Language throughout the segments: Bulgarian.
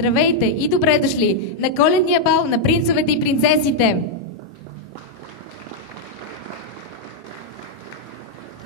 здравейте и добре дошли на коледния бал на принцовете и принцесите!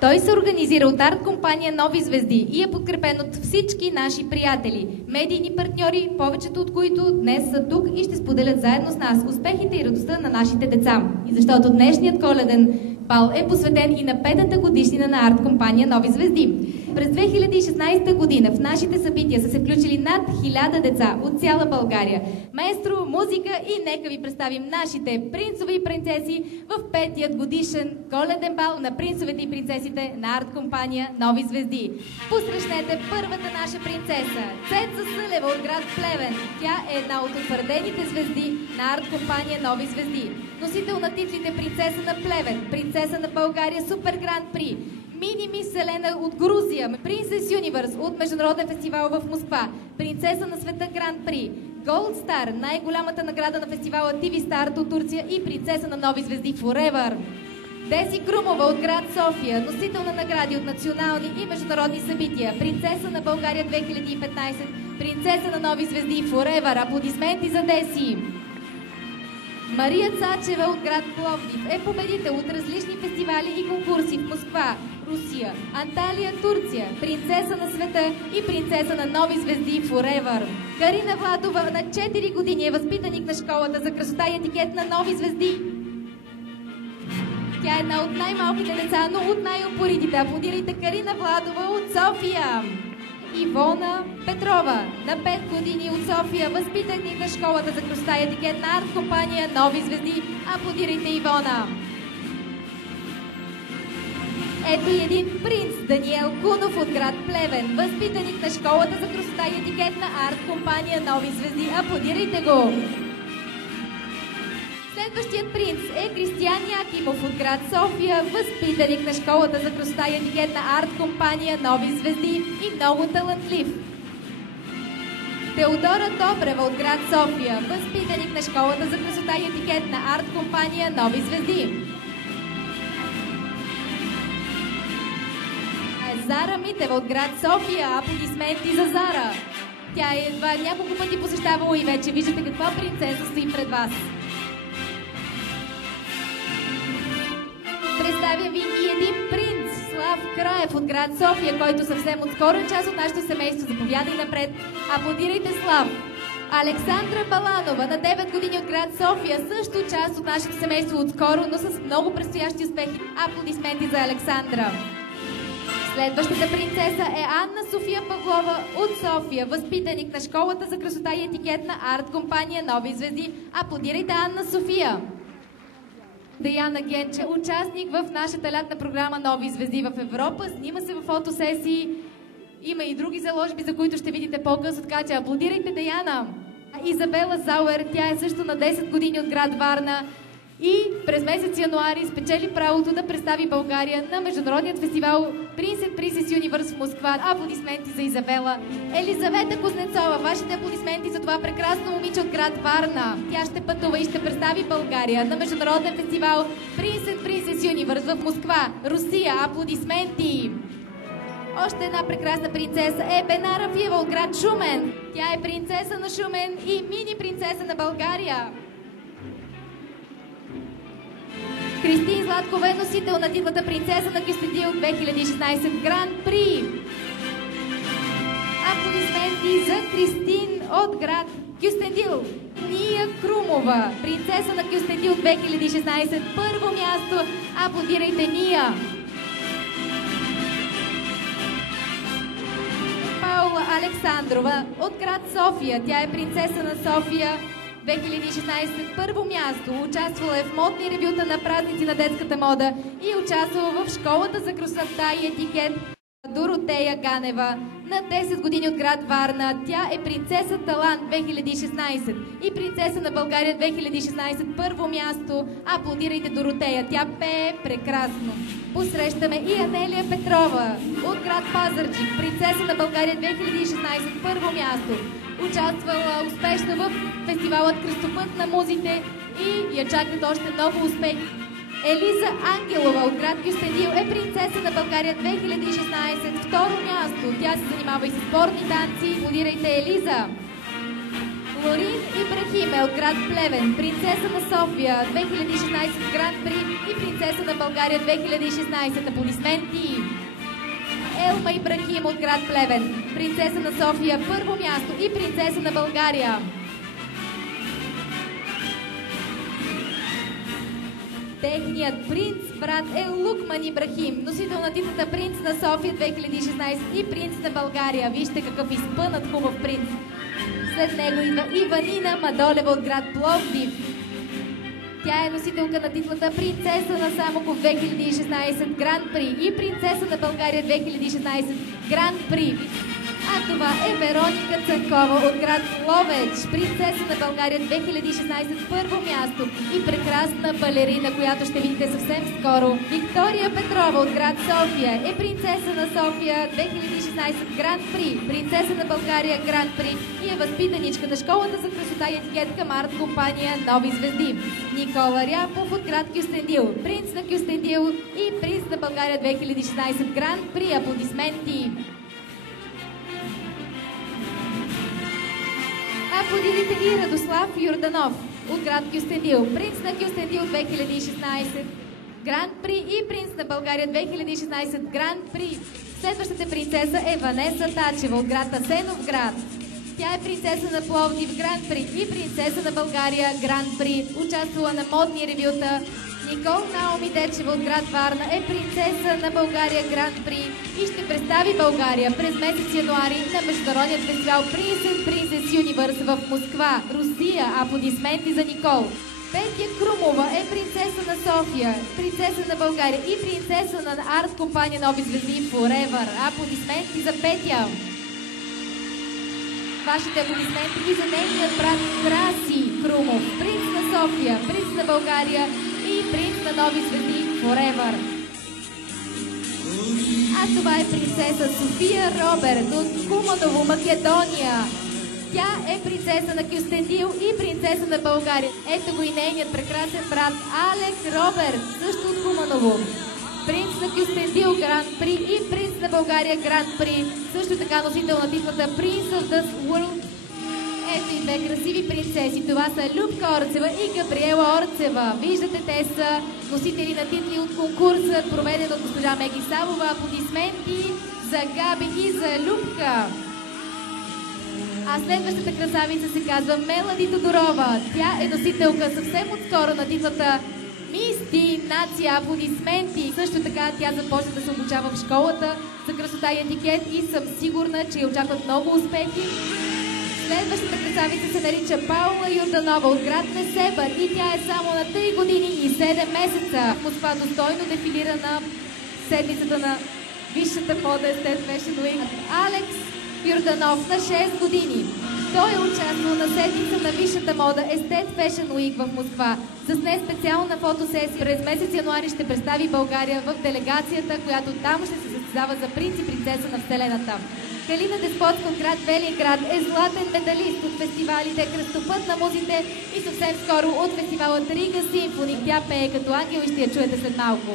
Той се организира от арт-компания Нови звезди и е подкрепен от всички наши приятели, медийни партньори, повечето от които днес са тук и ще споделят заедно с нас успехите и радостта на нашите деца. И защото днешният коледен бал е посветен и на 5-та годишнина на арт-компания Нови звезди. През 2016 година в нашите събития са се включили над 1000 деца от цяла България. Маестро, музика и нека ви представим нашите принцове и принцеси в 5-тият годишен коледен бал на принцовете и принцесите на арт-компания Нови звезди. Посрещнете първата наша принцеса, Цеца Сълева от град Плевен. Тя е една от утвърдените звезди на арт-компания Нови звезди. Носител на титлите принцеса на Плевен, принцеса на България Супер Гранд При, Мини Мис Селена от Грузия, Принцес Юнивърс от Международен фестивал в Москва, принцеса на света Гранд При, Голд Стар, най-голямата награда на фестивала TV Start от Турция и принцеса на Нови звезди Forever. Деси Крумова от град София, носител на награди от национални и международни събития, принцеса на България 2015, принцеса на Нови звезди Forever. Аплодисменти за Деси! Мария Цачева от град Пловдив е победител от различни фестивали и конкурси в Москва, Русия, Анталия, Турция, принцеса на света и принцеса на Нови звезди Forever. Карина Владова на 4 години е възпитаник на школата за красота и етикет на Нови звезди. Тя е една от най-малките деца, но от най-упоритите. Аплодирайте Карина Владова от София. Ивона Петрова на 5 години от София, възпитаник на школата за красота и етикет на арт-компания Нови звезди. Аплодирайте Ивона. Ето и един принц, Даниел Кунов от град Плевен, възпитаник на школата за красота и етикет на арт-компания Нови звезди. Аплодирайте го. Следващият принц е Кристиян Якимов от град София, възпитаник на школата за красота и етикет на арт-компания Нови звезди и много талантлив. Теодора Добрева от град София, възпитаник на школата за красота и етикет на арт-компания Нови звезди. Зара Митева от град София. Аплодисменти за Зара. Тя едва няколко пъти посещавала и вече виждате каква принцеса стои пред вас. Представя ви и един принц, Слав Краев от град София, който съвсем отскоро е част от нашето семейство. Заповядай напред. Аплодирайте Слав. Александра Баланова на 9 години от град София, също част от нашето семейство отскоро, но с много предстоящи успехи. Аплодисменти за Александра. Следващата принцеса е Анна София Павлова от София, възпитаник на школата за красота и етикет на арт-компания Нови звезди. Аплодирайте Анна София. Деяна Генче, участник в нашата лятна програма Нови звезди в Европа. Снима се в фотосесии. Има и други заложби, за които ще видите по-късно. Така че аплодирайте Деяна. Изабела Зауер, тя е също на 10 години от град Варна. И през месец януари спечели правото да представи България на международният фестивал Принцес Юнивърс в Москва. Аплодисменти за Изабела. Елизавета Кузнецова, вашите аплодисменти за това прекрасно момиче от град Варна. Тя ще пътува и ще представи България на международен фестивал Принцес Юнивърс в Москва, Русия. Аплодисменти! Още една прекрасна принцеса е Бена Рафиева от град Шумен. Тя е принцеса на Шумен и мини принцеса на България. Кристин Златкова е носител на титлата принцеса на Кюстендил 2016 Гран При. Аплодисменти за Кристин от град Кюстендил. Ния Крумова, принцеса на Кюстендил 2016, първо място. Аплодирайте Ния. Паула Александрова от град София. Тя е принцеса на София 2016, първо място. Участвала е в модни ревюта на празници на детската мода и участвала в школата за красота и етикет Доротея Ганева. На 10 години от град Варна. Тя е принцеса Талант 2016 и принцеса на България 2016, първо място. Аплодирайте Доротея, тя пее прекрасно. Посрещаме и Анелия Петрова от град Пазарджик, принцеса на България 2016, първо място. Участвала успешно в фестивалът Кръстопът на музите и я чакат още много успехи. Елиза Ангелова от град Кюстендил е принцеса на България 2016, второ място. Тя се занимава и с спортни танци. Аплодирайте Елиза. Норин Ибрахим е от град Плевен, принцеса на София 2016 Гранд При и принцеса на България 2016. Аплодисменти! Елма Ибрахим от град Плевен, принцеса на София първо място и принцеса на България. Техният принц брат е Лукман Ибрахим, носител на титлата принц на София 2016 и принц на България. Вижте какъв изпънат хубав принц. След него идва Иванина Мадолева от град Пловдив. Тя е носителка на титлата принцеса на Самоков 2016 Гран При и принцеса на България 2016 Гран При. А това е Вероника Цанкова от град Ловеч, принцеса на България 2016 първо място и прекрасна балерина, която ще видите съвсем скоро. Виктория Петрова от град София е принцеса на София 2016 Гран При, принцеса на България Гран При и е възпитаничка на школата за красота и етикет към арт компания Нови звезди. Никола Ряпов от град Кюстендил, принц на Кюстендил и принц на България 2016 Гран При. Аплодисменти! Аплодирайте и Радослав Йорданов от град Кюстендил, принц на Кюстендил 2016 Гран При и принц на България 2016 Гран При. Следващата принцеса е Ванеса Тачева от град Асеновград. Тя е принцеса на Пловдив Гран При и принцеса на България Гран При. Участвала на модни ревюта. Никол Наоми Дечева от град Варна е принцеса на България Гран При и ще представи България през месец януари на международният фестивал Princess Universe в Москва, Русия. Аплодисменти за Никол. Петя Крумова е принцеса на София, принцеса на България и принцеса на арт компания Нови звезди Forever. Аплодисменти за Петя. Вашите аплодисменти и за нейният брат Краси Крумов, принц на София, принц на България и принц на Нови звезди Forever. А това е принцеса София Роберт от Куманово, Македония. Тя е принцеса на Кюстендил и принцеса на България. Ето го и нейният прекрасен брат Алек Роберт, също от Куманово. Принц на Кюстендил Гран При и принц на България Гран При. Също така носител на титлата Prince of the World. Ето и две красиви принцеси. Това са Любка Орцева и Габриела Орцева. Виждате, те са носители на титли от конкурса, проведен от госпожа Меги Савова. Аплодисменти за Габи и за Любка. А следващата красавица се казва Мелади Тодорова. Тя е носителка съвсем отскоро на титлата Мисти Нация. Аплодисменти. Също така тя започна да се обучава в школата за красота и етикет и съм сигурна, че я очакват много успехи. Следващата красавица се нарича Паула Йорданова от град Несебър и тя е само на 3 години и 7 месеца. В Москва достойно дефилира на седмицата на висшата мода Estet Fashion Week. Алекс Йорданов на 6 години. Той е участвал на седмица на висшата мода Estet Fashion Week в Москва. Засне специална фотосесия. През месец януари ще представи България в делегацията, която там ще се състезава за принц и принцеса на Вселената. Калина Деспотска от град Велинград е златен медалист от фестивалите Кръстопът на музите и съвсем скоро от фестивала Рига Симфони. Тя пее като ангел и ще я чуете след малко.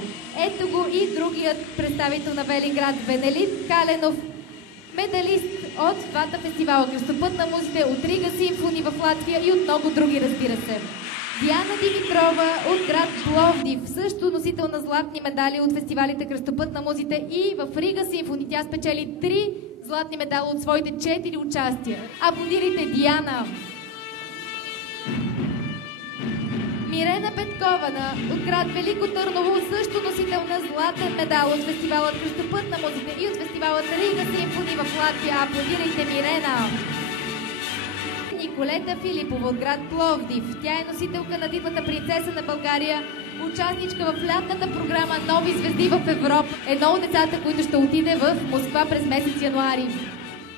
Ето го и другият представител на Велинград, Венелит Каленов, медалист от двата фестивала Кръстопът на музите, от Рига Симфони в Латвия и от много други, разбира се. Диана Димитрова от град Пловдив, също носител на златни медали от фестивалите Кръстопът на музите и в Рига Симфони. Тя спечели 3 златни медали от своите 4 участия. Аплодирайте Диана! Мирена Петкова от град Велико Търново, също носител на златен медал от фестивала Кръстопът на музите и от фестивала Рига Симфони в Латвия. Аплодирайте Мирена! Николета Филипова от град Пловдив. Тя е носителка на титлата принцеса на България, участничка в лятната програма Нови звезди в Европа. Едно от децата, които ще отиде в Москва през месец януари.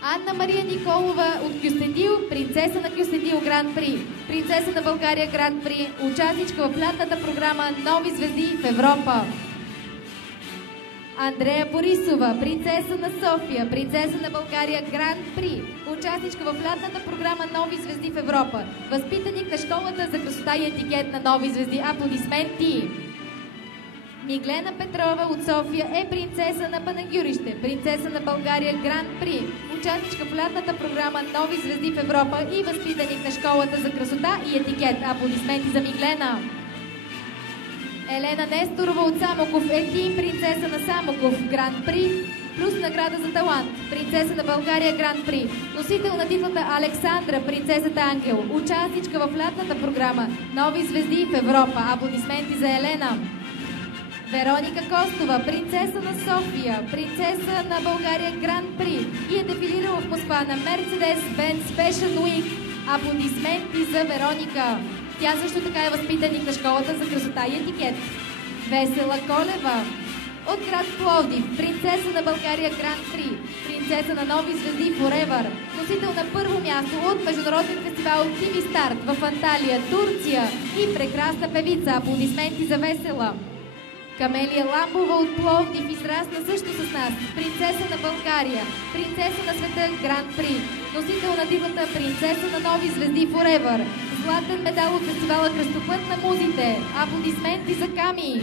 Анна Мария Николова от Кюстендил, принцеса на Кюстендил Гран При, принцеса на България Гран При, участничка в лятната програма Нови звезди в Европа. Андрея Борисова, принцеса на София, принцеса на България Гран При, участничка в лятната програма Нови звезди в Европа, възпитаник на школата за красота и етикет на Нови звезди. Аплодисменти! Миглена Петрова от София е принцеса на Панагюрище, принцеса на България Гран При, участничка в лятната програма Нови звезди в Европа и възпитаник на школата за красота и етикет. Аплодисменти за Миглена. Елена Несторова от Самоков е тим принцеса на Самоков Гран При плюс награда за талант. Принцеса на България Гран При. Носител на титлата Александра, принцесата Ангел. Участничка в лятната програма Нови звезди в Европа. Аплодисменти за Елена. Вероника Костова, принцеса на София, принцеса на България Гран При и е дефилирала в Москва на Mercedes-Benz Fashion Week. Аплодисменти за Вероника. Тя също така е възпитаник на школата за красота и етикет. Весела Колева от град Пловдив, принцеса на България Гран При, принцеса на Нови звезди Forever, носител на първо място от международен фестивал TV Start в Анталия, Турция и прекрасна певица. Аплодисменти за Весела. Камелия Ламбова от Пловдив израсна също с нас. Принцеса на България, принцеса на света Гран При, носител на титлата принцеса на Нови звезди Forever, златен медал от фестивала Кръстопът на музите. Аплодисменти за Ками.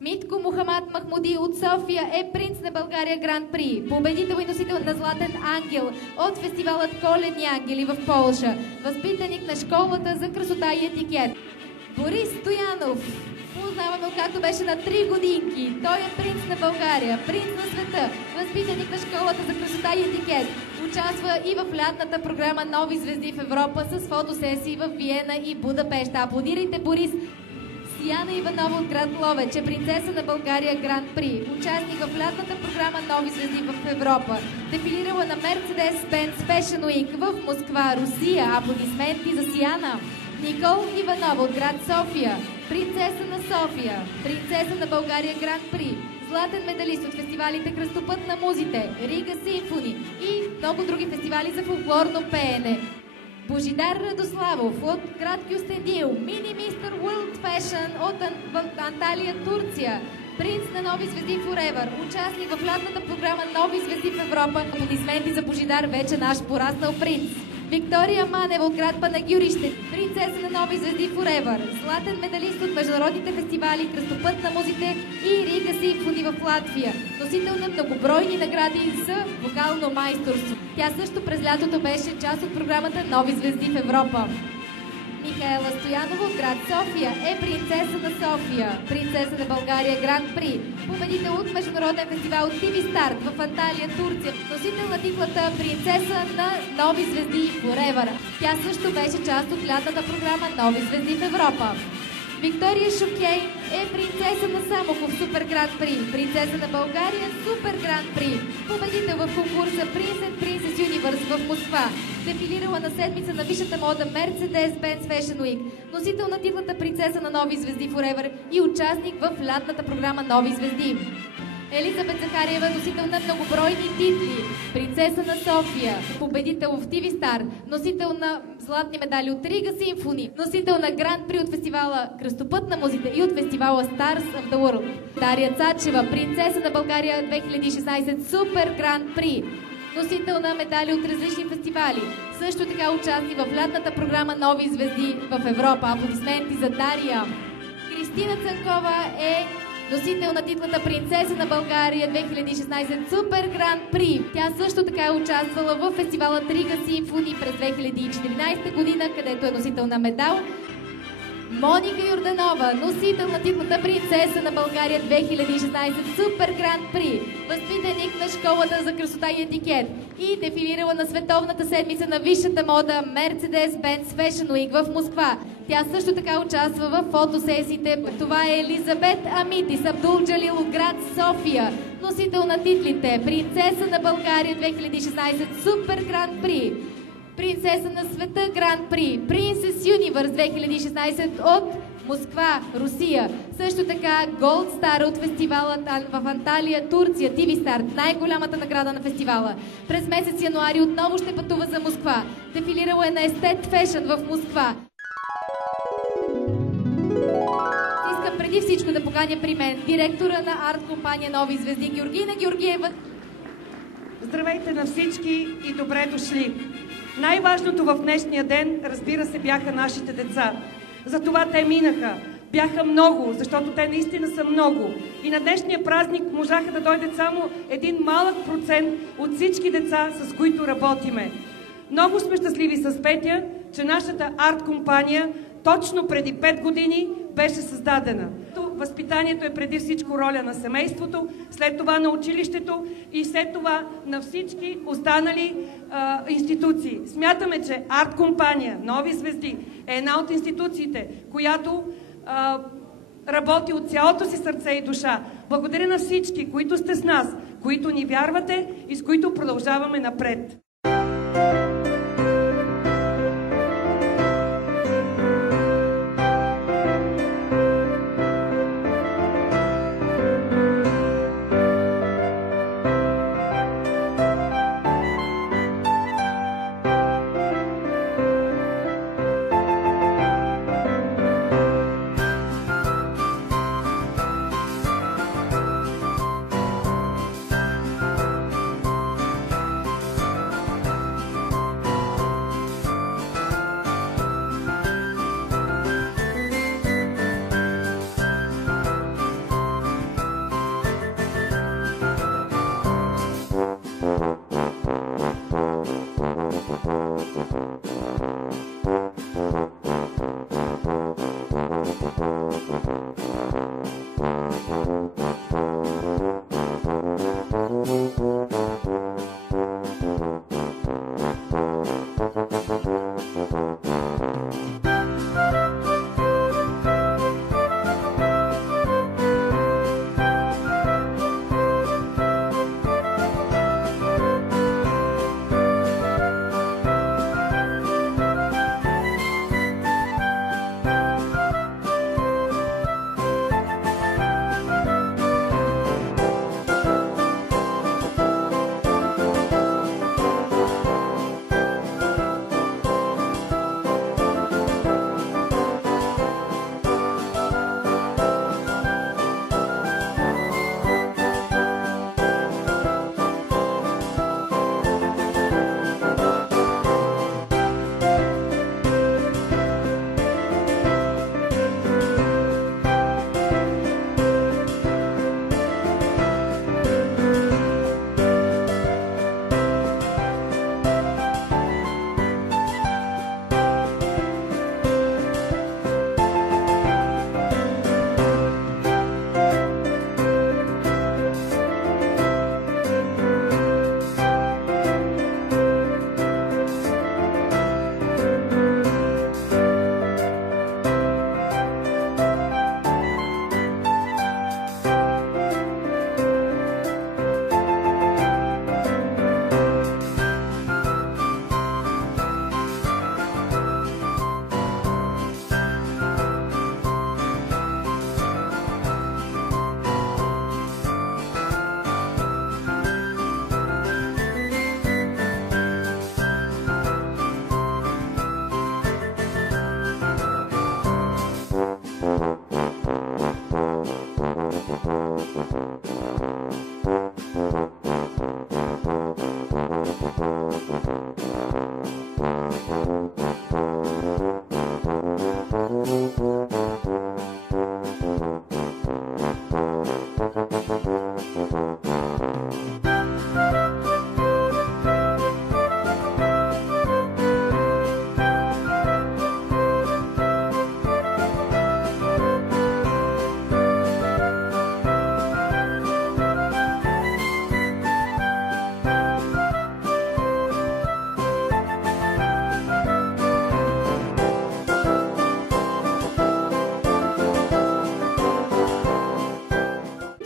Митко Мухамад Махмуди от София е принц на България Гран При, победител и носител на Златен ангел от фестивалът Коледни ангели в Полша, възпитаник на школата за красота и етикет. Борис Стоянов, познаваме както беше на 3 годинки. Той е принц на България, принц на света, възпитаник на школата за красота и етикет. Участва и в лятната програма Нови звезди в Европа с фотосесии в Виена и Будапеща. Аплодирайте Борис. Сияна Иванова от град Ловеч е принцеса на България Гран При, участник в лятната програма Нови звезди в Европа. Дефилирала на Mercedes-Benz Fashion Week в Москва, Русия. Аплодисменти за Сияна. Никол Иванова от град София, принцеса на София, принцеса на България Гран При, златен медалист от фестивалите Кръстопът на музите, Рига Симфони и много други фестивали за фолклорно пеене. Божидар Радославов от град Кюстендил, мини мистер World Fashion от Анталия, Турция, принц на Нови звезди Forever, участник в лятната програма Нови звезди в Европа. Аплодисменти за Божидар, вече наш пораснал принц. Виктория Манева от град Панагюрище, принцеса на Нови звезди Forever, златен медалист от международните фестивали Кръстопът на музите и Рига Симфони в Латвия, носител на многобройни награди за вокално майсторство. Тя също през лятото беше част от програмата Нови звезди в Европа. Михаела Стоянова от град София е принцеса на София, принцеса на България Гран При, победител от международен фестивал TV Start в Анталия, Турция, носител на титлата принцеса на Нови звезди Forever. Тя също беше част от лятната програма Нови звезди в Европа. Виктория Шокей е принцеса на Самоков Супер Гран При, принцеса на България Супер Гран При, победител в конкурса Prince and Princess Universe в Москва, дефилирала на седмица на висшата мода Mercedes-Benz Fashion Week, носител на титлата принцеса на Нови звезди Forever и участник в лятната програма Нови звезди. Елизабет Захариева, носител на многобройни титли, принцеса на София, победител в TV Star, носител на златни медали от Рига Симфони, носител на Гран При от фестивала Кръстопът на музите и от фестивала Stars of the World. Дария Цачева, принцеса на България 2016 Супер Гран При, носител на медали от различни фестивали. Също така участник в лятната програма Нови звезди в Европа. Аплодисменти за Дария. Кристина Цанкова е носител на титлата принцеса на България 2016 Супер Гран При. Тя също така е участвала в фестивала Рига Симфони през 2014 година, където е носител на медал. Моника Йорданова, носител на титлата принцеса на България 2016 Супер Гран При, възпитаник на школата за красота и етикет и дефилирала на световната седмица на висшата мода Mercedes-Benz Fashion Week в Москва. Тя също така участва в фотосесиите. Това е Елизабет Амитис Абдул-Джалил от град София, носител на титлите принцеса на България 2016 Супер Гран При, принцеса на света Гран При, Princess Universe 2016 от Москва, Русия. Също така Gold Star от фестивала в Анталия, Турция, TV Start, най-голямата награда на фестивала. През месец януари отново ще пътува за Москва. Дефилирала е на Estet Fashion в Москва. Искам преди всичко да поканя при мен директора на арт-компания Нови звезди Георгина Георгиева. Здравейте на всички и добре дошли! Най-важното в днешния ден, разбира се, бяха нашите деца. Затова те минаха. бяха много, защото те наистина са много. И на днешния празник можаха да дойдат само един малък процент от всички деца, с които работиме. Много сме щастливи с Петя, че нашата арт-компания точно преди 5 години беше създадена. Възпитанието е преди всичко роля на семейството, след това на училището и след това на всички останали институции. Смятаме, че арт-компания Нови звезди е една от институциите, която работи от цялото си сърце и душа. Благодаря на всички, които сте с нас, които ни вярвате и с които продължаваме напред.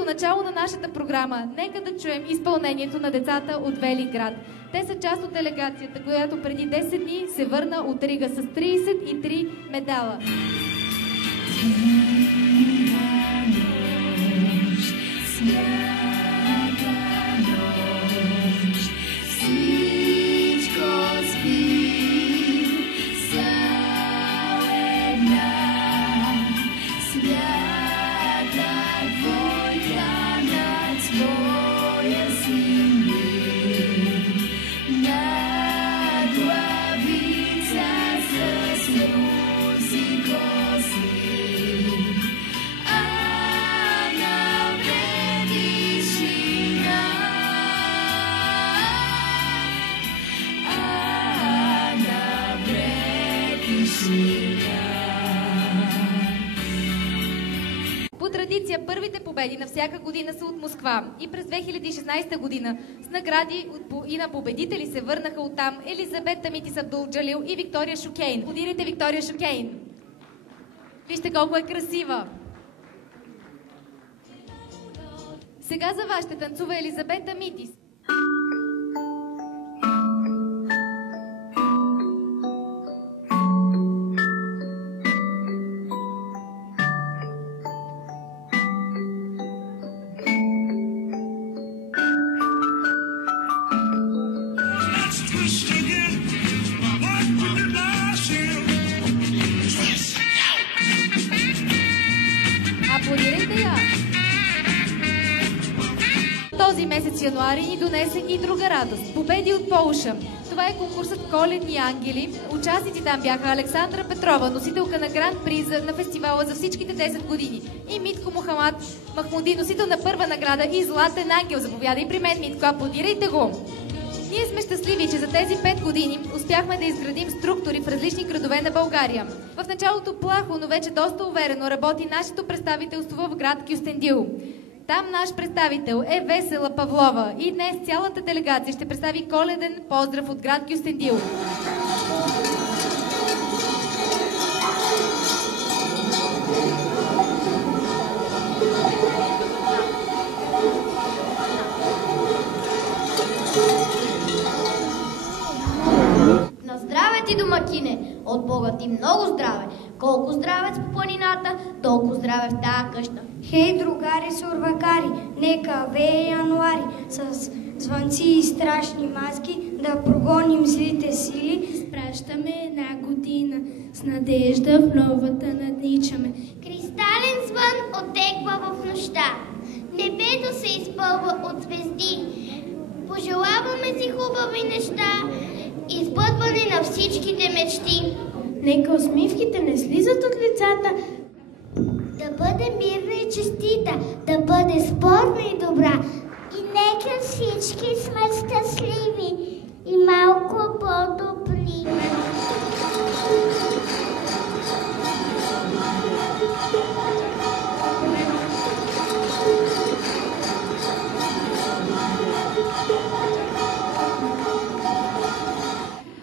Начало на нашата програма, нека да чуем изпълнението на децата от Велинград. Те са част от делегацията, която преди 10 дни се върна от Рига с 33 медала. традиция първите победи на всяка година са от Москва. И през 2016 година с награди и на победители се върнаха оттам Елизабет Тамитис Абдул-Джалил и Виктория Шокейн. Аплодирайте Виктория Шокейн! Вижте колко е красива! Сега за вас ще танцува Елизабет Тамитис. Аплодирайте я! Този месец януари ни донесе и друга радост. Победи от Полша. Това е конкурсът Коледни ангели. Участници там бяха Александра Петрова, носителка на гранд приза на фестивала за всичките 10 години. И Митко Махмуди, носител на първа награда и Златен ангел. Заповядай при мен, Митко, аплодирайте го! Ние сме щастливи, че за тези 5 години успяхме да изградим структури в различни градове на България. В началото плахо, но вече доста уверено работи нашето представителство в град Кюстендил. Там наш представител е Весела Павлова и днес цялата делегация ще представи коледен поздрав от град Кюстендил. На здраве ти, домакине! От Бога ти много здраве! Колко здравец по планината, толкова здраве в тая къща. Хей, другари сурвакари, нека вее януари, с звънци и страшни маски да прогоним злите сили. Спращаме една година, с надежда в новата надничаме. Кристален звън отеква в нощта, небето се изпълва от звезди. Пожелаваме си хубави неща, избъдване на всичките мечти. Нека усмивките не слизат от лицата, Да бъде мирна и честита, да бъде спорна и добра. И нека всички сме щастливи и малко по-добри.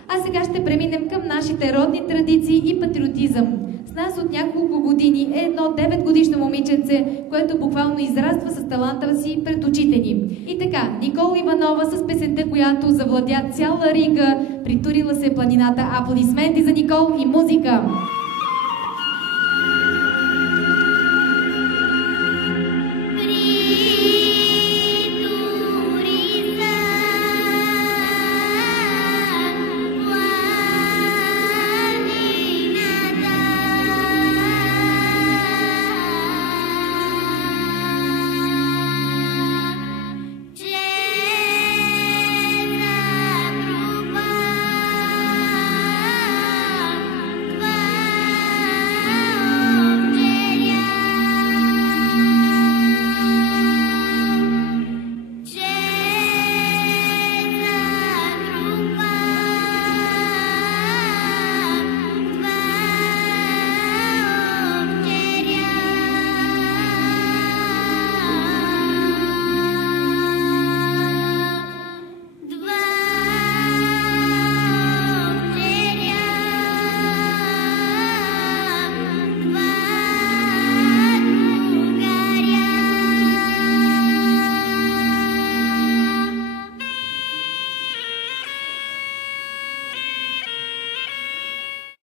А сега ще преминем към нашите родни традиции и патриотизъм. С нас от няколко години е едно 9-годишно момиченце, което буквално израства с таланта си пред очите ни. И така, Никола Иванова с песента, която завладя цяла Рига, притурила се планината. Аплодисменти за Никол и музика!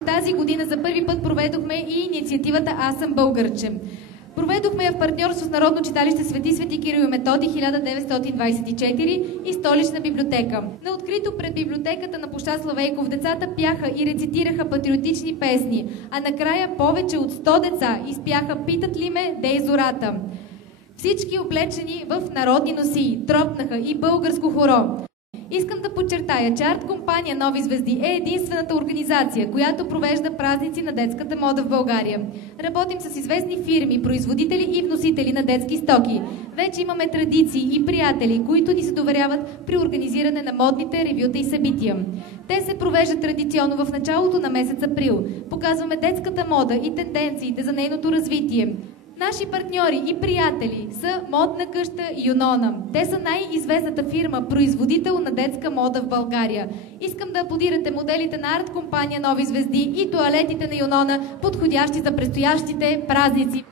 Тази година за първи път проведохме и инициативата Аз съм българче. Проведохме я в партньорство с Народно читалище Свети Кирил и Методий 1924 и Столична библиотека. На открито пред библиотеката на площад Славейков децата пяха и рецитираха патриотични песни, а накрая повече от 100 деца изпяха "Питат ли ме, де е зората". Всички облечени в народни носии, тропнаха и българско хоро. Искам да подчертая, че арт-компания Нови звезди е единствената организация, която провежда празници на детската мода в България. Работим с известни фирми, производители и вносители на детски стоки. Вече имаме традиции и приятели, които ни се доверяват при организиране на модните ревюта и събития. Те се провеждат традиционно в началото на месец април. Показваме детската мода и тенденциите за нейното развитие. Наши партньори и приятели са модна къща Юнона. Те са най-известната фирма, производител на детска мода в България. Искам да аплодирате моделите на арт-компания Нови звезди и тоалетите на Юнона, подходящи за предстоящите празници.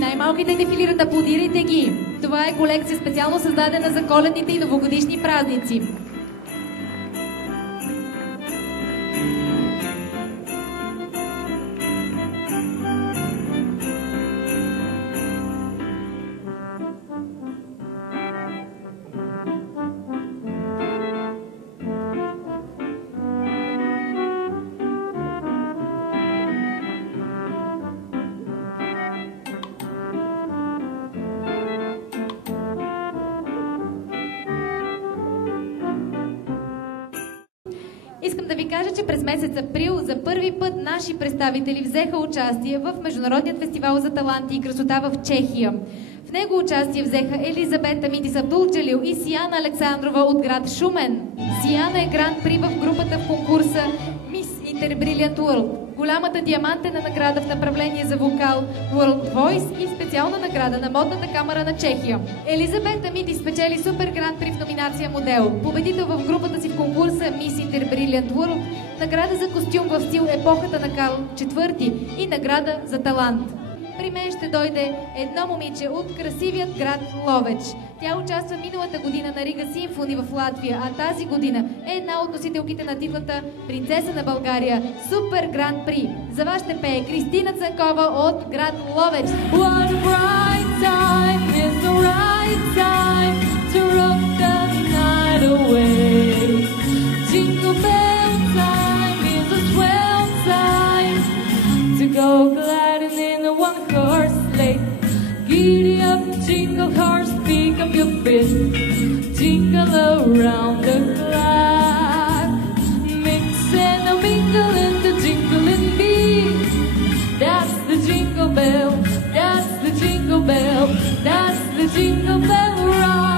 Най-малките дефилират, аплодирайте ги! Това е колекция специално създадена за коледните и новогодишни празници. Искам да ви кажа, че през месец април за първи път наши представители взеха участие в Международният фестивал за таланти и красота в Чехия. В него участие взеха Елизабета Митис Абдулджалил и Сияна Александрова от град Шумен. Сияна е гран-при в групата в конкурса Miss Interbrilliant World, голямата диамантена награда в направление за вокал World Voice и специална награда на модната камара на Чехия. Елизабета Митис спечели супер гран-при в номинация модел, победител в групата си в конкурса Miss Interbrilliant World, награда за костюм в стил епохата на Карл IV и награда за талант. При мен ще дойде едно момиче от красивият град Ловеч. Тя участва миналата година на Рига Симфони в Латвия, а тази година е една от носителките на титлата Принцеса на България Супер Гран При. За вас ще пее Кристина Цанкова от град Ловеч. What a bright time is the right time to rock the night away. Jingle bell time is a swell time to go gliding in a one-horse sleigh. Giddy up, jingle horse, pick it. Jingle around the clock, mix and a mingle in the jingling beat. That's the jingle bell, that's the jingle bell, that's the jingle bell rock.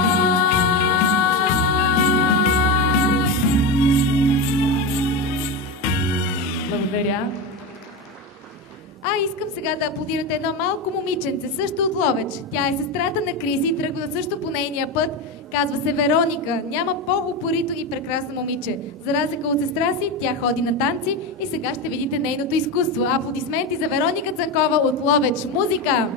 Благодаря. Искам сега да аплодирате едно малко момиченце, също от Ловеч. Тя е сестрата на Криси и тръгва също по нейния път. Казва се Вероника. Няма по-упорито и прекрасно момиче. За разлика от сестра си, тя ходи на танци и сега ще видите нейното изкуство. Аплодисменти за Вероника Цанкова от Ловеч. Музика!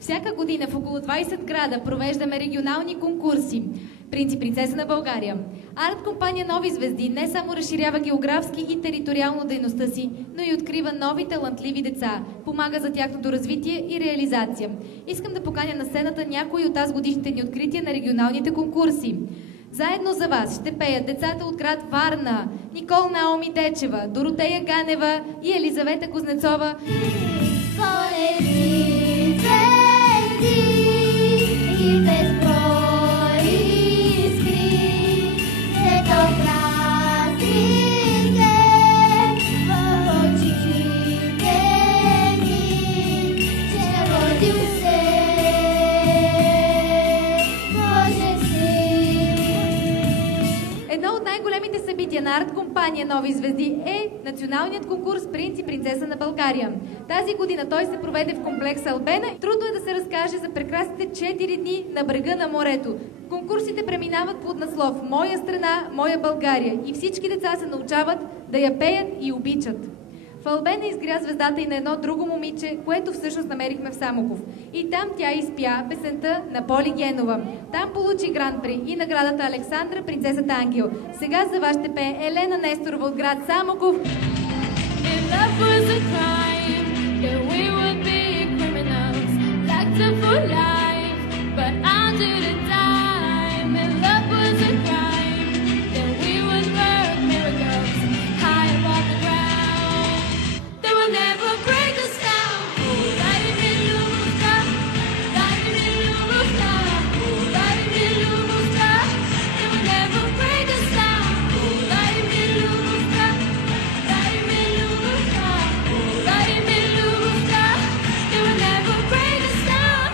Всяка година в около 20 града провеждаме регионални конкурси. Принц и принцеса на България. Арт-компания Нови звезди не само разширява географски и териториално дейността си, но и открива нови талантливи деца, помага за тяхното развитие и реализация. Искам да поканя на сцената някои от тазгодишните ни открития на регионалните конкурси. Заедно за вас ще пеят децата от град Варна, Никол Наоми Дечева, Доротея Ганева и Елизавета Кузнецова. И безброй искри, ето празните в очите ми, че родил се Божи син. Едно от най-големите събития на арт-компания Нови звезди е националният конкурс Принц и принцеса на България. Тази година той се проведе в комплекс Албена. Трудно е да се разкаже за прекрасните 4 дни на брега на морето. Конкурсите преминават под наслов «Моя страна, моя България» и всички деца се научават да я пеят и обичат. В Албена изгря звездата и на едно друго момиче, което всъщност намерихме в Самоков. И там тя изпя песента на Поли Генова. Там получи гран-при и наградата Александра, принцесата Ангел. Сега за вас ще пее Елена Несторова от град Самоков. Love was a crime, then we would be criminals, locked up for life, but under the time. If love was a crime, then we would work miracles high above the ground. They will never break us down. Light me Lubuska, light me Lubuska, light me Lubuska. They will never break us down. Light me Lubuska, light me Lubuska, light me Lubuska. They will never break us down.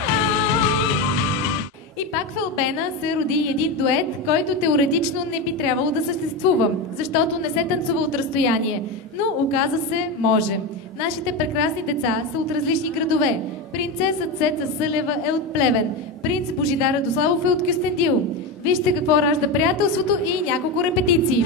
И пак в Албена се роди един дует, който теоретично не би трябвало да съществува, защото не се танцува от разстояние, но оказа се може. Нашите прекрасни деца са от различни градове. Принцеса Цеца Сълева е от Плевен, принц Божидар Радославов е от Кюстендил. Вижте какво ражда приятелството и няколко репетиции.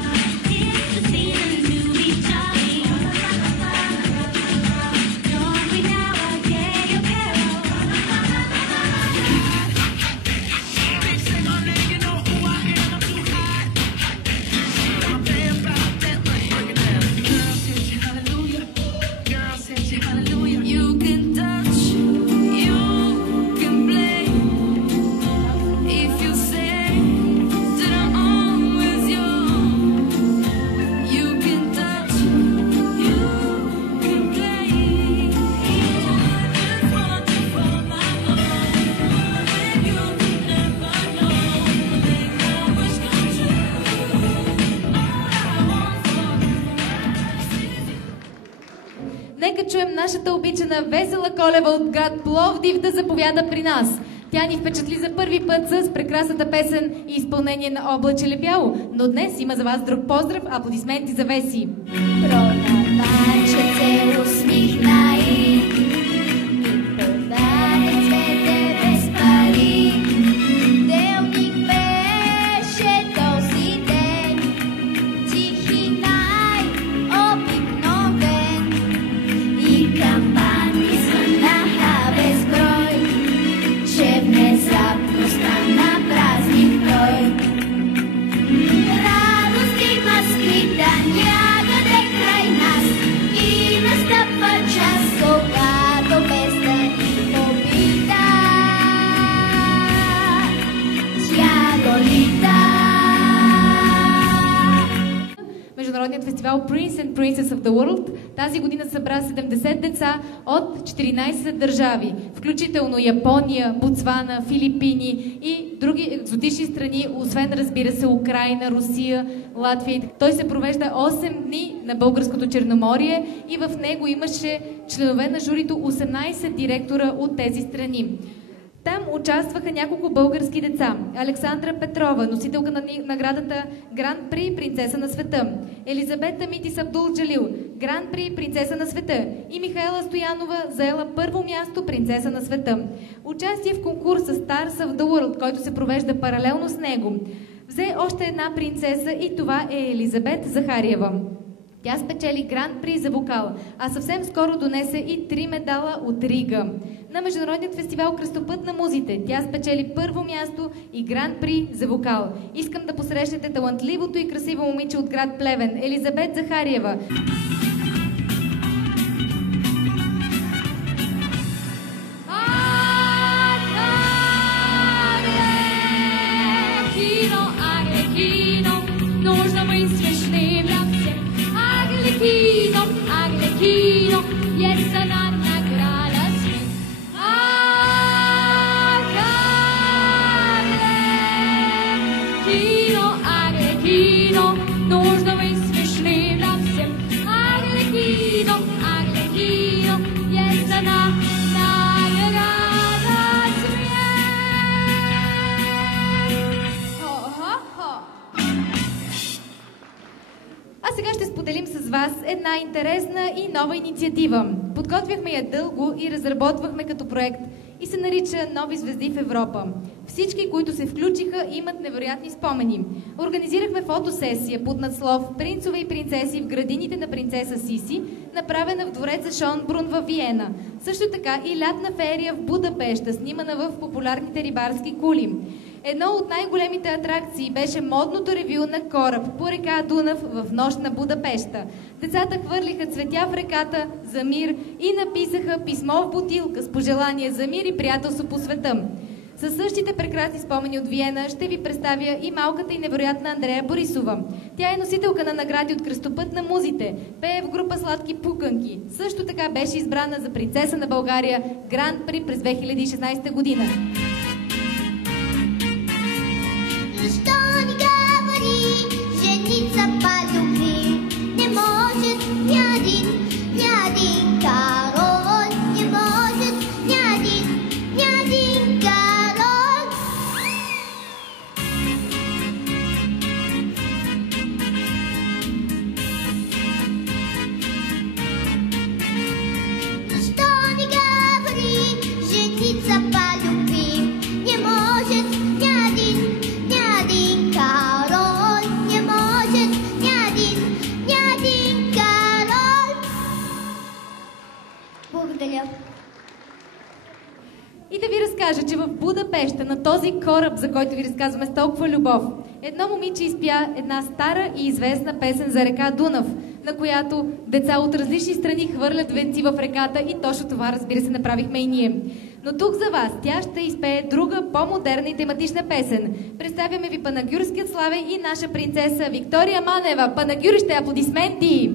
You can touch, you can play. If you say that I'm always yours, you can touch, you can play. I just want to follow my heart, when you never know, make my wish come true. All I want for Нека чуем нашата обичана Весела Колева от град Пловдив да заповяда при нас. Тя ни впечатли за първи път с прекрасната песен и изпълнение на Облаче ли бяло. Но днес има за вас друг поздрав, аплодисменти за Веси. Продавачът се усмихна и ми подаде цвете без пари. Делник беше този ден, тих и най-обикновен. И камбани звънаха безброй, че внезапно стана празник той. Радост има скрита някъде край нас и настъпва час, фестивал Prince and Princess of the World. Тази година събра 70 деца от 14 държави, включително Япония, Ботсвана, Филипини и други екзотични страни, освен, разбира се, Украйна, Русия, Латвия. Той се провежда 8 дни на Българското Черноморие и в него имаше членове на журито 18 директора от тези страни. Там участваха няколко български деца. Александра Петрова, носителка на наградата Гран При Принцеса на света. Елизабета Митис Абдул Джалил, Гран При Принцеса на света. И Михаела Стоянова заела първо място Принцеса на света. Участие в конкурса Stars of the World, който се провежда паралелно с него, взе още една принцеса и това е Елизабет Захариева. Тя спечели Гран При за вокал, а съвсем скоро донесе и 3 медала от Рига. На Международният фестивал Кръстопът на музите тя спечели първо място и Гран При за вокал. Искам да посрещнете талантливото и красиво момиче от град Плевен, Елизабет Захариева. Arlecchino, essa nanna grada smin. Arlecchino, нужно быть смешным всем. Arlecchino, essa nanna grada smin. Хо-хо-хо. А сега ще споделим с вас една интересна и нова инициатива. Подготвяхме я дълго и разработвахме като проект и се нарича Нови звезди в Европа. Всички, които се включиха, имат невероятни спомени. Организирахме фотосесия под надслов "Принцове и принцеси в градините на принцеса Сиси", направена в двореца Шонбрун във Виена. Също така и лятна ферия в Будапеща, снимана в популярните рибарски кули. Едно от най-големите атракции беше модното ревю на кораб по река Дунав в нощ на Будапеща. Децата хвърлиха цветя в реката за мир и написаха писмо в бутилка с пожелание за мир и приятелство по света. Със същите прекрасни спомени от Виена ще ви представя и малката и невероятна Андрея Борисова. Тя е носителка на награди от Кръстопът на музите, пее в група Сладки пуканки. Също така беше избрана за принцеса на България Гран При през 2016 година. Что не говори, жениться по любви не может ни один король, не может ни один король. Что не говори, жениться по любви не может ни один король, не может ни один король. Благодаря. И да ви разкажа, че в Будапеща, на този кораб, за който ви разказваме с толкова любов, едно момиче изпя една стара и известна песен за река Дунав, на която деца от различни страни хвърлят венци в реката и точно това, разбира се, направихме и ние. Но тук за вас тя ще изпее друга, по-модерна и тематична песен. Представяме ви Панагюрският славей и наша принцеса Виктория Манева. Панагюрище, аплодисменти!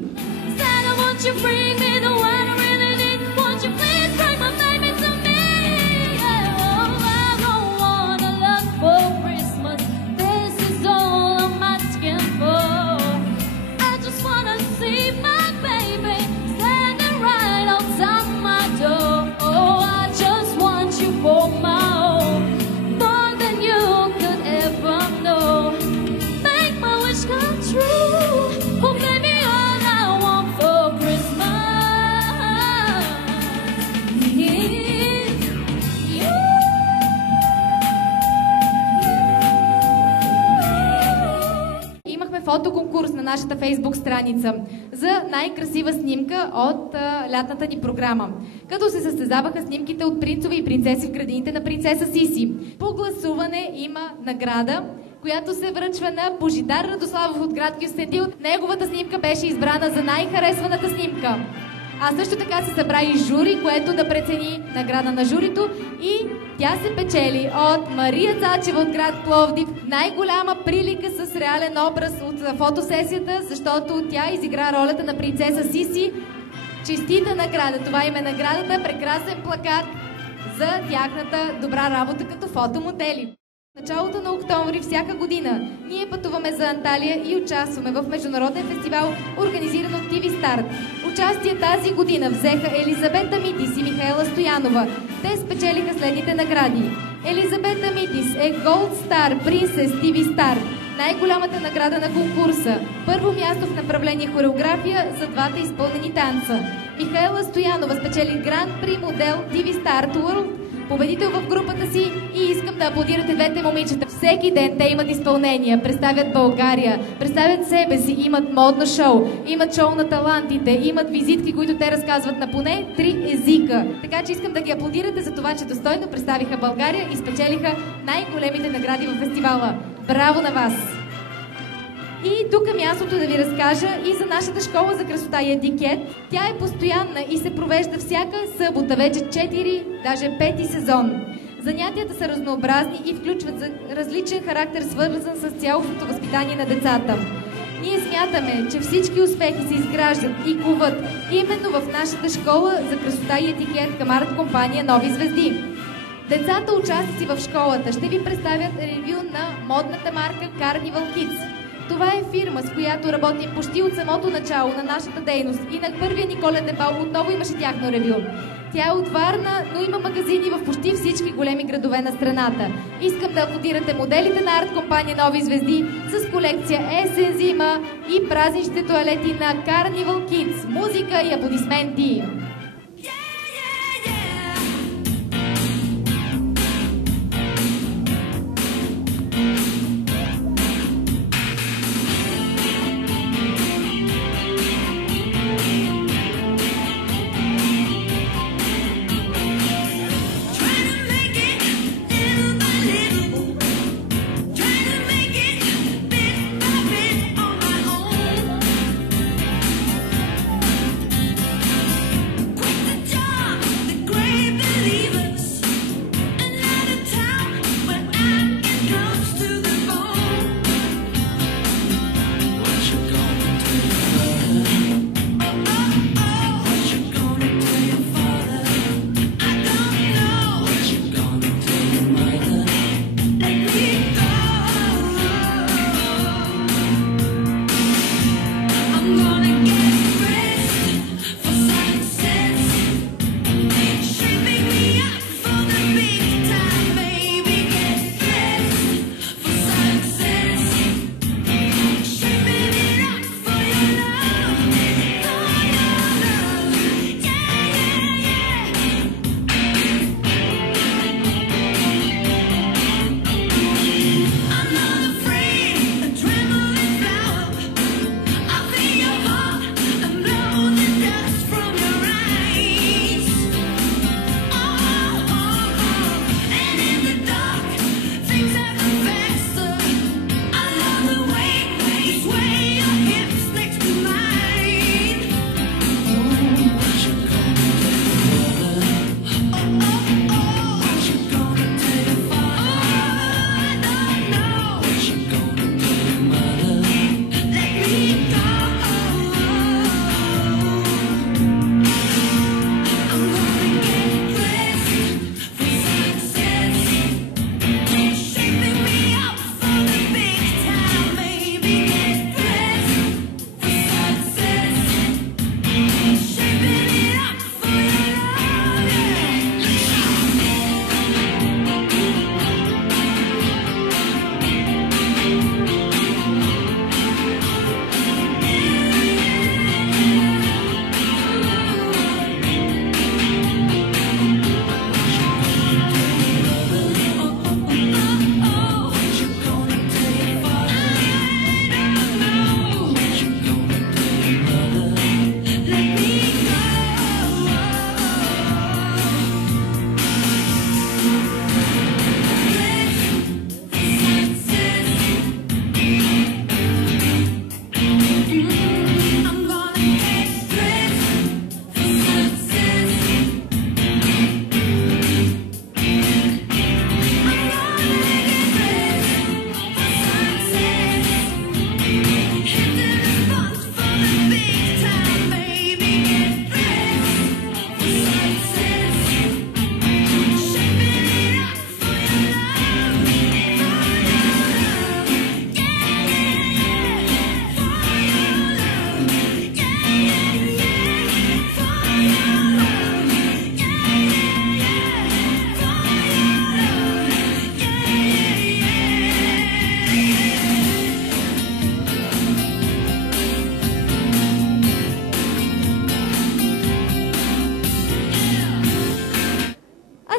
Фотоконкурс на нашата фейсбук страница за най-красива снимка от лятната ни програма, като се състезаваха снимките от принцове и принцеси в градините на принцеса Сиси. По гласуване има награда, която се връчва на Божидар Радославов от град Кюстендил. Неговата снимка беше избрана за най-харесваната снимка. А също така се събра и жури, което да прецени награда на журито и тя се печели от Мария Цачева от град Пловдив. Най-голяма прилика с реален образ от фотосесията, защото тя изигра ролята на принцеса Сиси. Честита награда! Това им е наградата, прекрасен плакат за тяхната добра работа като фотомодели. В началото на октомври всяка година ние пътуваме за Анталия и участваме в международен фестивал, организиран от TV Start. Участие тази година взеха Елизабета Митис и Михаела Стоянова. Те спечелиха следните награди. Елизабета Митис е Gold Star Princess TV Star, най-голямата награда на конкурса. Първо място в направление хореография за двата изпълнени танца. Михаела Стоянова спечели Гранд При модел TV Start World, победител в групата си, и искам да аплодирате двете момичета. Всеки ден те имат изпълнения, представят България, представят себе си, имат модно шоу, имат шоу на талантите, имат визитки, които те разказват на поне 3 езика. Така че искам да ги аплодирате за това, че достойно представиха България и спечелиха най-големите награди в фестивала. Браво на вас! И тук е мястото да ви разкажа и за нашата школа за красота и етикет. Тя е постоянна и се провежда всяка събота, вече 4, даже 5 сезон. Занятията са разнообразни и включват различен характер, свързан с цялостното възпитание на децата. Ние смятаме, че всички успехи се изграждат и куват именно в нашата школа за красота и етикет към арт-компания Нови звезди. Децата, участници в школата, ще ви представят ревю на модната марка Carnival Kids. Това е фирма, с която работим почти от самото начало на нашата дейност и на първия ни коледен бал отново имаше тяхно ревю. Тя е от Варна, но има магазини в почти всички големи градове на страната. Искам да аплодирате моделите на арт-компания Нови звезди с колекция есен, зима и празничните тоалети на Carnival Kids. Музика и аплодисменти!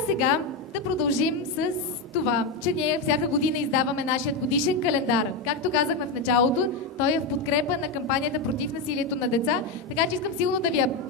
сега да продължим с това, че ние всяка година издаваме нашият годишен календар. Както казахме в началото, той е в подкрепа на кампанията против насилието на деца, така че искам силно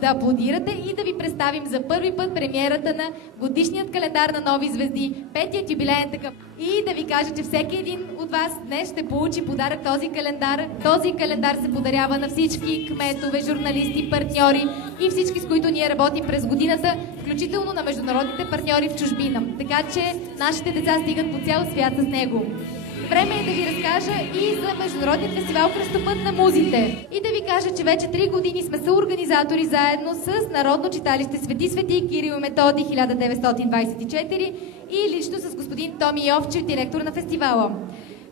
да аплодирате и да ви представим за първи път премиерата на годишният календар на Нови звезди, 5-тият юбилеен такъв. И да ви кажа, че всеки един от вас днес ще получи подарък този календар. Този календар се подарява на всички кметове, журналисти, партньори и всички, с които ние работим през годината, включително на международните партньори в чужбина. Така че нашите деца стигат по цял свят с него. Време е да ви разкажа и за Международният фестивал Кръстопът на музите. И да ви кажа, че вече 3 години сме съорганизатори заедно с Народно читалище Свети Свети Кирил и Методий 1924 и лично с господин Томи Йовчев, директор на фестивала.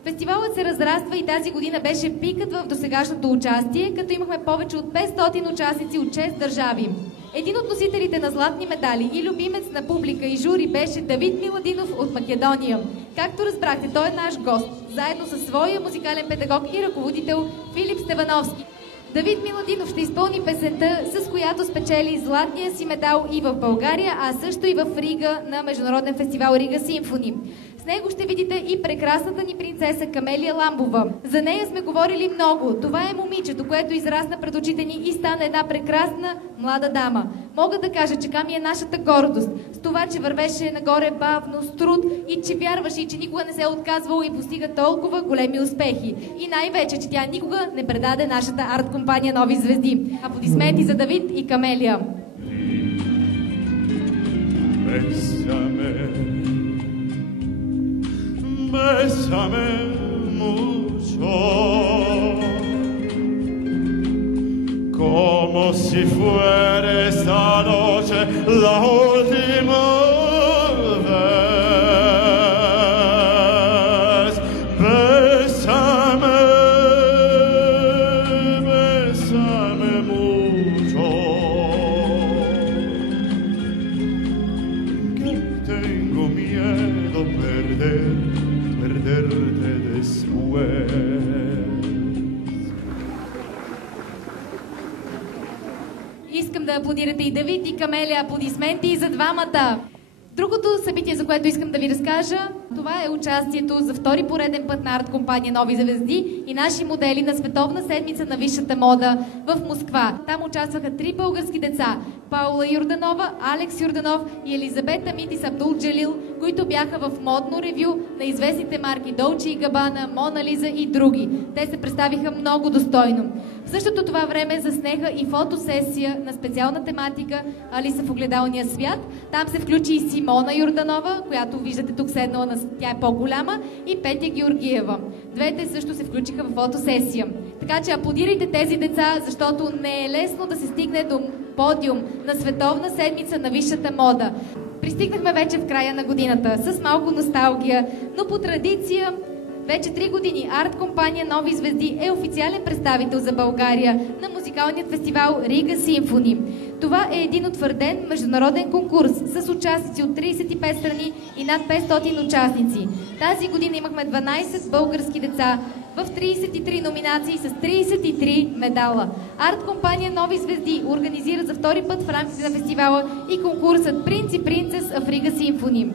Фестивалът се разраства и тази година беше пикът в досегашното участие, като имахме повече от 500 участници от 6 държави. Един от носителите на златни медали и любимец на публика и жури беше Давид Миладинов от Македония. Както разбрахте, той е наш гост, заедно със своя музикален педагог и ръководител Филип Стевановски. Давид Миладинов ще изпълни песента, с която спечели златния си медал и в България, а също и в Рига на Международен фестивал Рига Симфони. С него ще видите и прекрасната ни принцеса Камелия Ламбова. За нея сме говорили много. Това е момичето, което израсна пред очите ни и стана една прекрасна млада дама. Мога да кажа, че Ками е нашата гордост. С това, че вървеше нагоре бавно, с труд и че вярваше и че никога не се е отказвала и постига толкова големи успехи. И най-вече, че тя никога не предаде нашата арт-компания Нови звезди. Аплодисменти за Давид и Камелия. Bésame mucho, como si fuera esta noche la última vez. Bésame, bésame mucho, que tengo miedo perderte después. Искам да аплодирате и Давид и Камелия. Аплодисменти и за двамата. Другото събитие, за което искам да ви разкажа, това е участието за втори пореден път на арт-компания Нови звезди и наши модели на Световна седмица на висшата мода в Москва. Там участваха 3 български деца – Паула Йорданова, Алекс Йорданов и Елизабета Митис Абдул Джалил, които бяха в модно ревю на известните марки Долче и Габана, Мона Лиза и други. Те се представиха много достойно. В същото това време заснеха и фотосесия на специална тематика Алиса в огледалния свят. Там се включи и Симона Йорданова, която виждате тук седнала, тя е по-голяма, и Петя Георгиева. Двете също се включиха в фотосесия. Така че аплодирайте тези деца, защото не е лесно да се стигне до подиум на Световна седмица на висшата мода. Пристигнахме вече в края на годината с малко носталгия, но по традиция вече 3 години арт-компания Нови звезди е официален представител за България на музикалният фестивал Рига Симфони. Това е един утвърден международен конкурс с участници от 35 страни и над 500 участници. Тази година имахме 12 български деца в 33 номинации с 33 медала. Арт-компания Нови звезди организира за втори път в рамките на фестивала и конкурсът Принц и принцес в Рига Симфони.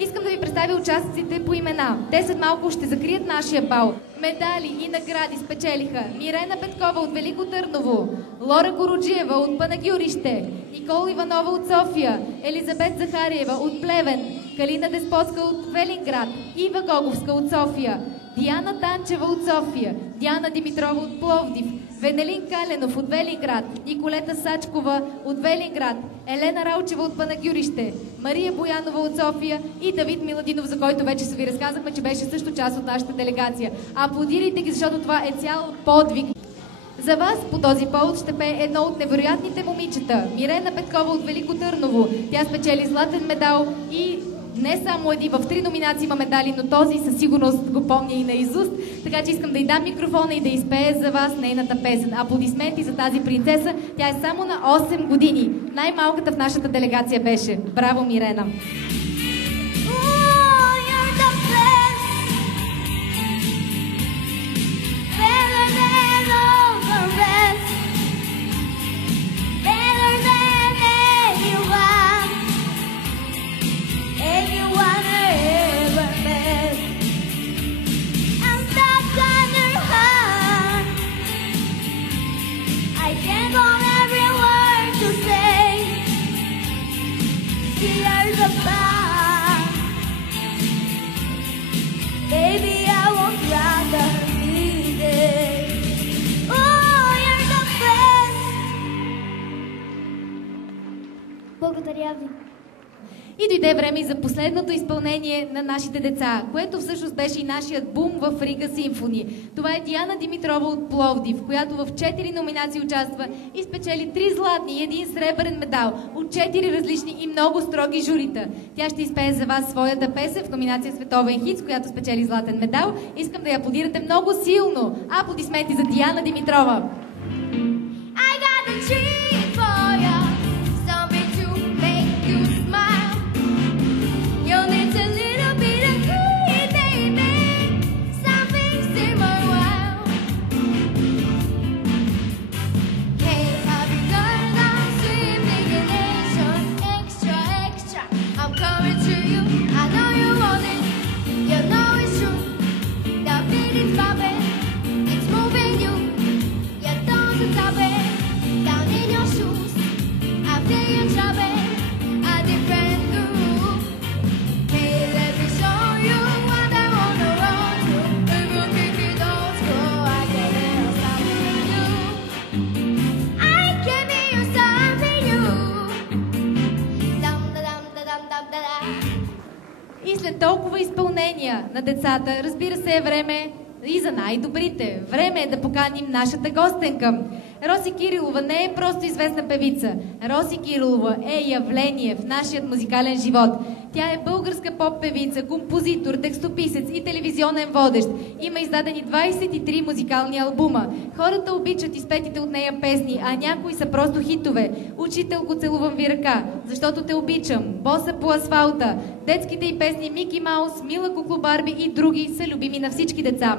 Искам да ви представя участниците по имена. Те след малко ще закрият нашия бал. Медали и награди спечелиха Мирена Петкова от Велико Търново, Лора Городжиева от Панагюрище, Никола Иванова от София, Елизабет Захариева от Плевен, Калина Деспотска от Велинград, Ива Гоговска от София, Диана Танчева от София, Диана Димитрова от Пловдив, Венелин Каленов от Велинград, Николета Сачкова от Велинград, Елена Ралчева от Панагюрище, Мария Боянова от София и Давид Миладинов, за който вече се ви разказахме, че беше също част от нашата делегация. Аплодирайте ги, защото това е цял подвиг. За вас по този повод ще пее едно от невероятните момичета, Мирена Петкова от Велико Търново. Тя спечели златен медал и не само един, в 3 номинации има медали, но този със сигурност го помня и наизуст. Така че искам да й дам микрофона и да изпее за вас нейната песен. Аплодисменти за тази принцеса. Тя е само на 8 години. Най-малката в нашата делегация беше. Браво, Мирена! days are past. Baby, I would rather be there. Oh, you're the best. Благодаря ви. И дойде време за последното изпълнение на нашите деца, което всъщност беше и нашият бум в Рига Симфони. Това е Диана Димитрова от Пловдив, която в 4 номинации участва и спечели 3 златни и 1 сребърен медал от 4 различни и много строги журита. Тя ще изпее за вас своята песен в номинация Световен хит, с която спечели златен медал. Искам да я аплодирате много силно. Аплодисменти за Диана Димитрова! I got a treat for you, something to make you smile. You'll need a little bit of sweet, baby, something simmer wild. Can't have you learn that sweet nation, extra, extra. I'm coming to you, I know you want it, you know it's true. The beat is popping, it's moving you. You don't stop it, down in your shoes. I feel you dropping a different groove. Hey, let me show you what I wanna run to. Even if you don't go, I can be something new. I can be something new. Dum da dum da dum dum da da. И след толкова изпълнения на децата, разбира се, е време и за най-добрите. Време е да поканим нашата гостенка. Роси Кирилова не е просто известна певица. Роси Кирилова е явление в нашия музикален живот. Тя е българска поп-певица, композитор, текстописец и телевизионен водещ. Има издадени 23 музикални албума. Хората обичат изпетите от нея песни, а някои са просто хитове. Учителко, целувам ви ръка, защото те обичам. Боса по асфалта. Детските й песни Мики Маус, Мила кукло Барби и други са любими на всички деца.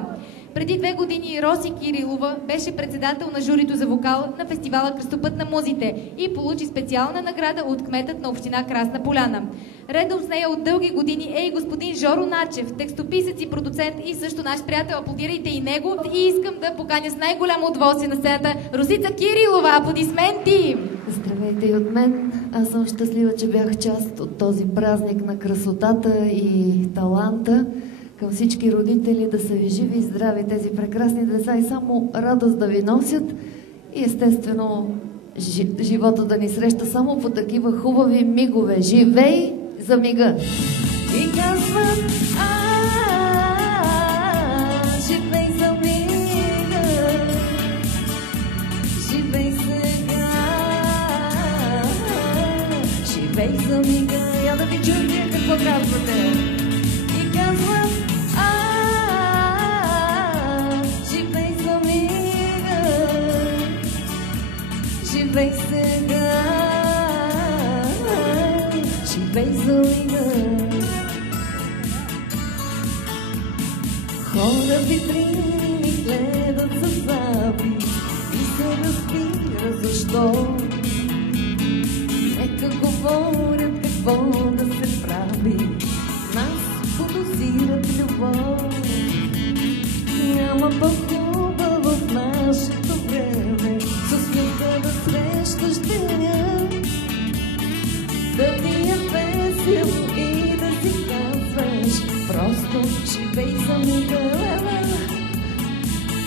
Преди 2 години Роси Кирилова беше председател на журито за вокал на фестивала Кръстопът на музите и получи специална награда от кметът на община Красна Поляна. Редом с нея от дълги години е и господин Жоро Начев, текстописец и продуцент и също наш приятел. Аплодирайте и него. И искам да поканя с най-голямо удоволствие на сцената Росица Кирилова. Аплодисменти! Здравейте и от мен. Аз съм щастлива, че бях част от този празник на красотата и таланта. Към всички родители да са ви живи и здрави тези прекрасни деца и само радост да ви носят и естествено живота да ни среща само по такива хубави мигове. Живей за мига! И казват, живей за мига, живей сега, живей за мига. Я да ви чуем вие какво казвате. И казват, живей за мига, живей сега, живей за мига. Хора витрини гледат за заби и се разбира защо. Нека говорят какво да се прави, нас подозират любов. Няма по-хубаво в нашето време с усмивка да срещаш деня, да ти е весело и да си казваш просто живей за мига.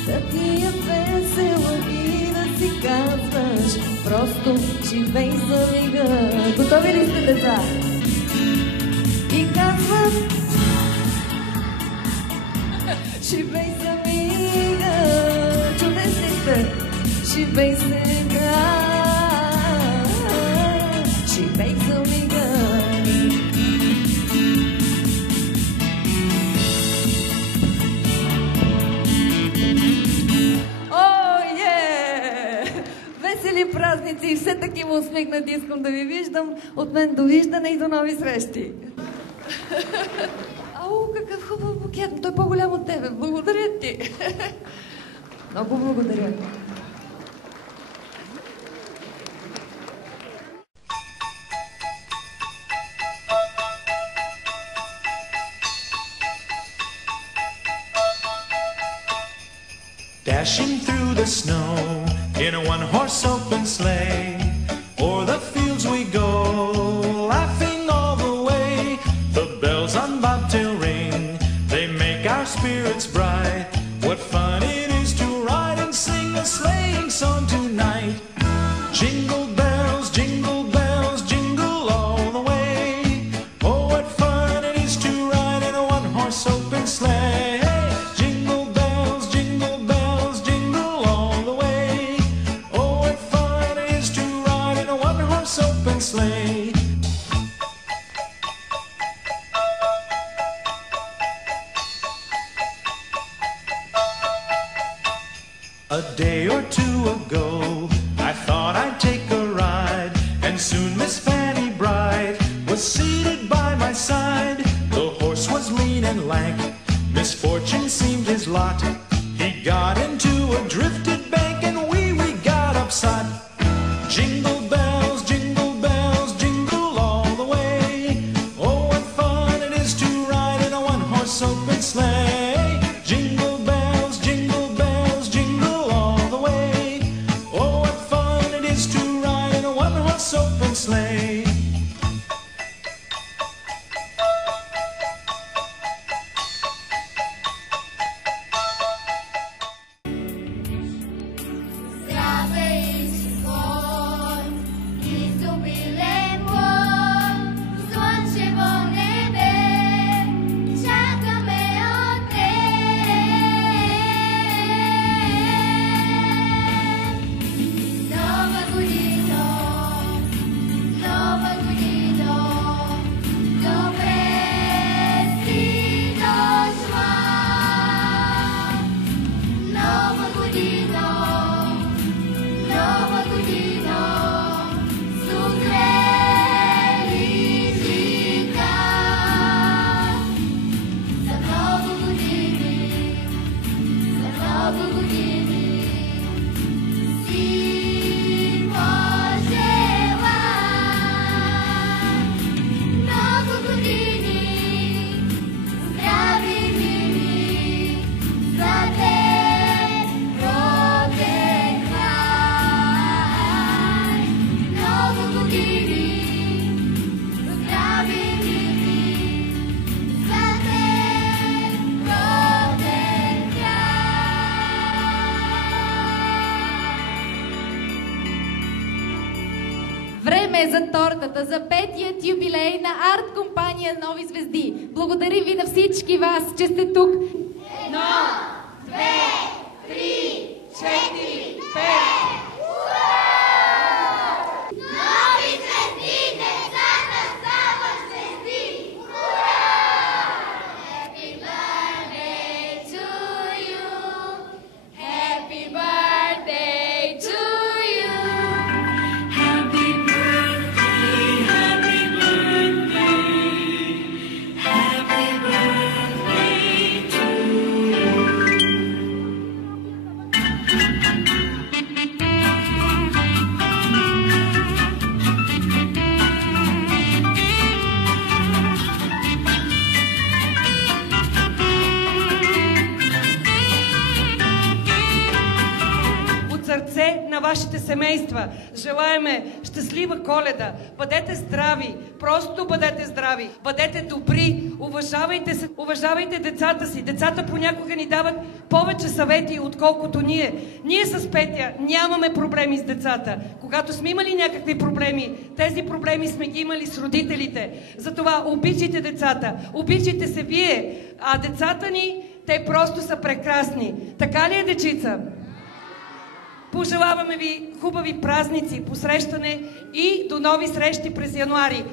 Да ти е весело и да си казваш просто живей за мига. Готови ли сте, деца? И казват, живей за мига. Чудесни сте. Живей сега, живей за мига. Весели празници и все такива усмихнати искам да ви виждам. От мен довиждане и до нови срещи. Ау, какъв хубав букет. Той е по-голям от тебе. Благодаря ти. Много благодаря. Dashing through the snow in a one-horse open sleigh, o'er the fields we go, laughing all the A day or two ago, I thought I'd take a ride, and soon Miss Fanny Bright was seated by my side. The horse was lean and lank, misfortune seemed his lot. He got into a drifted bank, and we got upset. Jingle bells, jingle all the way. Oh, what fun it is to ride in a one-horse open sleigh. Jingle bells, jingle all the way. Oh, what fun it is to ride in a one-horse open sleigh. Време е за тортата, за 5-ият юбилей на арт-компания Нови звезди. Благодаря ви на всички вас, че сте тук. 1, 2, 3, 4, 5. Нови звезди, децата стават звезди! Ура! Happy birthday to you! Happy birthday to you! Happy birthday, happy birthday, happy birthday to От сърце на вашите семейства желаеме щастлива Коледа. Бъдете здрави, просто бъдете здрави, бъдете добри, уважавайте се, уважавайте децата си. Децата понякога ни дават повече съвети, отколкото ние. Ние с Петя нямаме проблеми с децата. Когато сме имали някакви проблеми, тези проблеми сме ги имали с родителите. Затова обичайте децата, обичайте се вие, а децата ни, те просто са прекрасни. Така ли е, дечица? Пожелаваме ви хубави празници, посрещане и до нови срещи през януари.